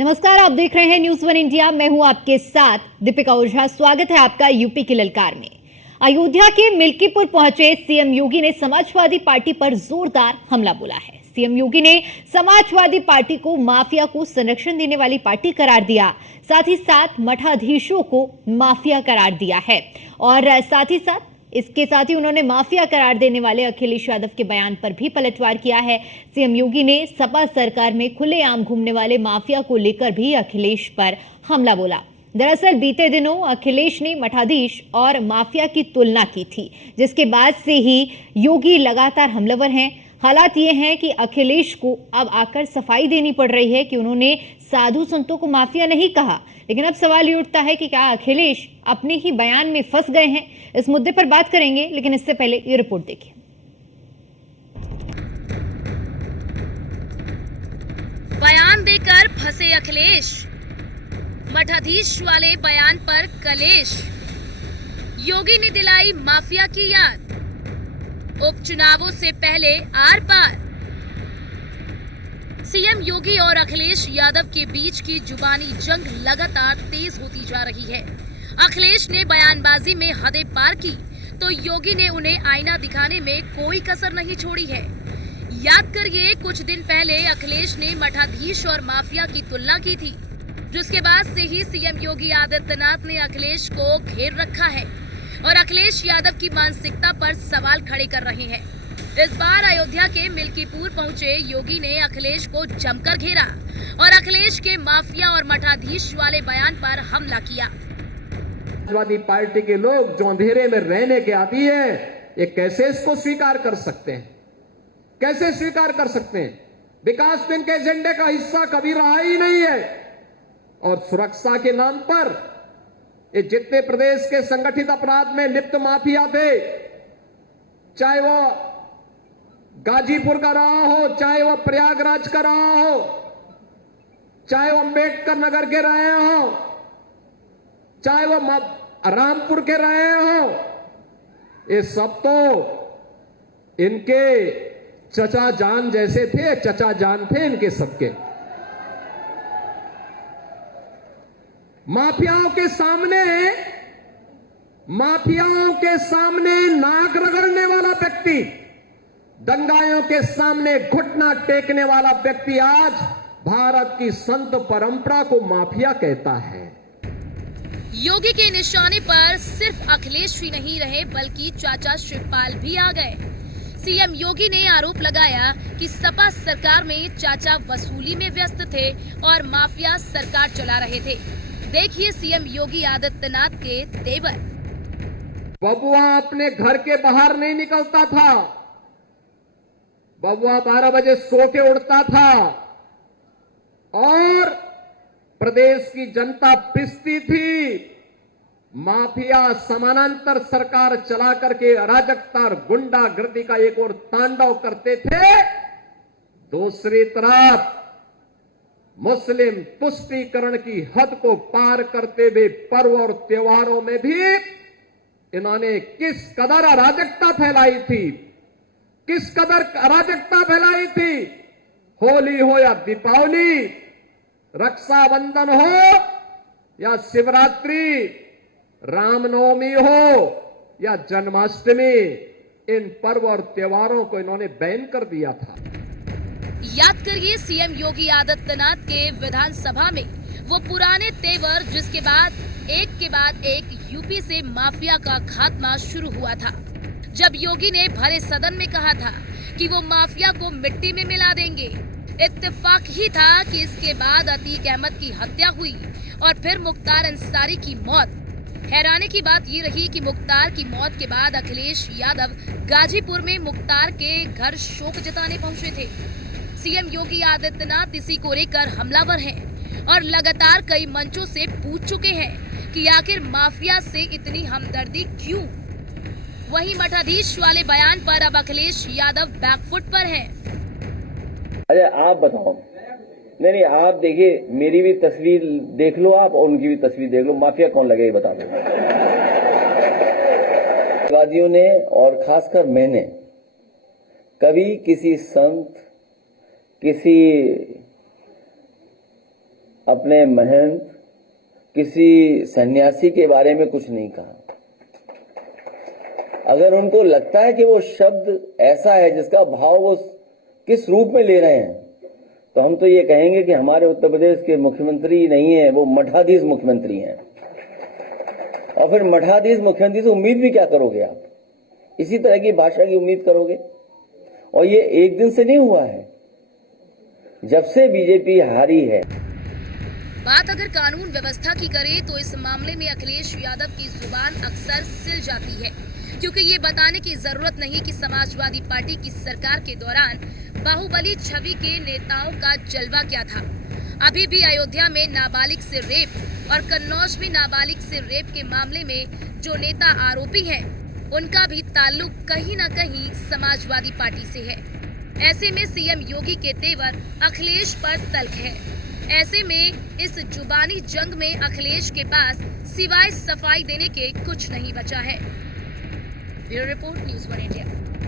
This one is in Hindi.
नमस्कार, आप देख रहे हैं न्यूज़ वन इंडिया। मैं हूं आपके साथ दीपिका ओझा। स्वागत है आपका यूपी की ललकार में। अयोध्या के मिल्कीपुर पहुंचे सीएम योगी ने समाजवादी पार्टी पर जोरदार हमला बोला है। सीएम योगी ने समाजवादी पार्टी को माफिया को संरक्षण देने वाली पार्टी करार दिया, साथ ही साथ मठाधीशों को माफिया करार दिया है और इसके साथ ही उन्होंने माफिया करार देने वाले अखिलेश यादव के बयान पर भी पलटवार किया है। सीएम योगी ने सपा सरकार में खुलेआम घूमने वाले माफिया को लेकर भी अखिलेश पर हमला बोला। दरअसल बीते दिनों अखिलेश ने मठाधीश और माफिया की तुलना की थी, जिसके बाद से ही योगी लगातार हमलावर हैं। हालात ये हैं कि अखिलेश को अब आकर सफाई देनी पड़ रही है कि उन्होंने साधु संतों को माफिया नहीं कहा, लेकिन अब सवाल ये उठता है कि क्या अखिलेश अपने ही बयान में फंस गए हैं। इस मुद्दे पर बात करेंगे, लेकिन इससे पहले ये रिपोर्ट देखिए। बयान देकर फंसे अखिलेश, मठाधीश वाले बयान पर कलेश। योगी ने दिलाई माफिया की याद, उपचुनावों से पहले आर पार। सीएम योगी और अखिलेश यादव के बीच की जुबानी जंग लगातार तेज होती जा रही है। अखिलेश ने बयानबाजी में हदें पार की तो योगी ने उन्हें आईना दिखाने में कोई कसर नहीं छोड़ी है। याद करिए, कुछ दिन पहले अखिलेश ने मठाधीश और माफिया की तुलना की थी, जिसके बाद से ही सीएम योगी आदित्यनाथ ने अखिलेश को घेर रखा है और अखिलेश यादव की मानसिकता पर सवाल खड़े कर रहे हैं। इस बार अयोध्या के मिल्कीपुर पहुंचे योगी ने अखिलेश को जमकर घेरा और अखिलेश के माफिया और मठाधीश वाले बयान पर हमला किया। समाजवादी पार्टी के लोग जो अंधेरे में रहने के आदी है, ये कैसे इसको स्वीकार कर सकते हैं? कैसे स्वीकार कर सकते हैं? विकास तो इनके एजेंडे का हिस्सा कभी रहा ही नहीं है। और सुरक्षा के नाम पर ये जितने प्रदेश के संगठित अपराध में लिप्त माफिया थे, चाहे वो गाजीपुर का रहा हो, चाहे वो प्रयागराज का रहा हो, चाहे वो अंबेडकर नगर के रहे हो, चाहे वो रामपुर के रहे हो, ये सब तो इनके चचा जान जैसे थे, चचा जान थे इनके सबके। माफियाओं के सामने नाक रगड़ने वाला व्यक्ति, दंगाइयों के सामने घुटना टेकने वाला व्यक्ति आज भारत की संत परंपरा को माफिया कहता है। योगी के निशाने पर सिर्फ अखिलेश ही नहीं रहे, बल्कि चाचा शिवपाल भी आ गए। सीएम योगी ने आरोप लगाया कि सपा सरकार में चाचा वसूली में व्यस्त थे और माफिया सरकार चला रहे थे। देखिए सीएम योगी आदित्यनाथ के तेवर। बबुआ अपने घर के बाहर नहीं निकलता था, बबुआ 12 बजे सो के उड़ता था और प्रदेश की जनता पिसती थी। माफिया समानांतर सरकार चला करके अराजकता और गुंडागर्दी का एक और तांडव करते थे। दूसरी तरफ मुस्लिम तुष्टीकरण की हद को पार करते हुए पर्व और त्योहारों में भी इन्होंने किस कदर अराजकता फैलाई थी, किस कदर अराजकता फैलाई थी। होली हो या दीपावली, रक्षाबंधन हो या शिवरात्रि, रामनवमी हो या जन्माष्टमी, इन पर्व और त्योहारों को इन्होंने बैन कर दिया था। याद करिए सीएम योगी आदित्यनाथ के विधानसभा में वो पुराने तेवर, जिसके बाद एक यूपी से माफिया का खात्मा शुरू हुआ था। जब योगी ने भरे सदन में कहा था कि वो माफिया को मिट्टी में मिला देंगे। इत्तेफाक ही था कि इसके बाद अतीक अहमद की हत्या हुई और फिर मुख्तार अंसारी की मौत। हैरानी की बात ये रही कि मुख्तार की मौत के बाद अखिलेश यादव गाजीपुर में मुख्तार के घर शोक जताने पहुंचे थे। सीएम योगी आदित्यनाथ इसी को लेकर हमलावर हैं और लगातार कई मंचों से पूछ चुके हैं कि आखिर माफिया से इतनी हमदर्दी क्यों। वहीं मठाधीश वाले बयान पर अब अखिलेश यादव बैकफुट पर हैं। अरे आप बताओ। नहीं, आप देखिए, मेरी भी तस्वीर देख लो आप और उनकी भी तस्वीर देख लो, माफिया कौन लगे ये बता दो। वादियों ने और खासकर मैंने कभी किसी संत, किसी अपने महंत किसी सन्यासी के बारे में कुछ नहीं कहा। अगर उनको लगता है कि वो शब्द ऐसा है जिसका भाव वो किस रूप में ले रहे हैं, तो हम तो ये कहेंगे कि हमारे उत्तर प्रदेश के मुख्यमंत्री नहीं है, वो मठाधीश मुख्यमंत्री हैं। और फिर मठाधीश मुख्यमंत्री से उम्मीद भी क्या करोगे आप? इसी तरह की भाषा की उम्मीद करोगे? और ये एक दिन से नहीं हुआ है, जब से बीजेपी हारी है। बात अगर कानून व्यवस्था की करें तो इस मामले में अखिलेश यादव की जुबान अक्सर सिल जाती है, क्योंकि ये बताने की जरूरत नहीं कि समाजवादी पार्टी की सरकार के दौरान बाहुबली छवि के नेताओं का जलवा क्या था। अभी भी अयोध्या में नाबालिग से रेप और कन्नौज में नाबालिग से रेप के मामले में जो नेता आरोपी हैं, उनका भी ताल्लुक कहीं न कहीं समाजवादी पार्टी से है। ऐसे में सीएम योगी के तेवर अखिलेश पर तल्ख है। ऐसे में इस जुबानी जंग में अखिलेश के पास सिवाय सफाई देने के कुछ नहीं बचा है। Bureau report, news 1 India.